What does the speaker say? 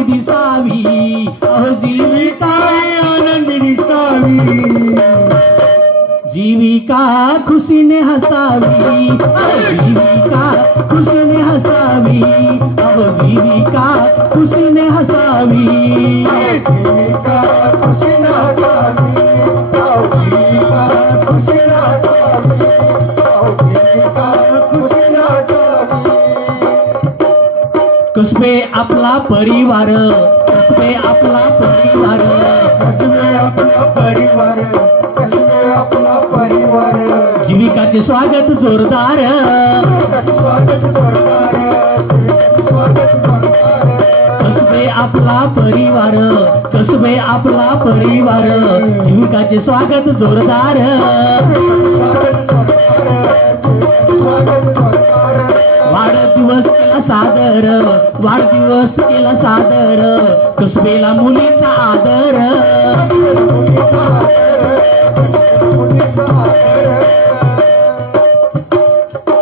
आनंदी दिसावी, अहो जीविका आनंदी दिसावी, जीविका खुशीने हसावी, अहो जीविका खुशीने हसावी, अहो जीविका खुशीने हसावी, जीविका खुशीने हसावी, जीविका खुशीने हसावी, जीविका खुशीने हसावी. कसबे आपला परिवार, कसबे आपला परिवार, कसबे आपला परिवार, कसबे आपला परिवार. जीविकाचे स्वागत जोरदार, स्वागत जोरदार, स्वागत जोरदार. कसबे आपला परिवार, कसबे आपला परिवार, जीविकाचे स्वागत जोरदार, स्वागत जोरदार, स्वागत जोरदार. वाढदिवस केला सादर, वाढदिवस केला सादर, कसबेला मुलीचा आदर, मुलीचा आदर,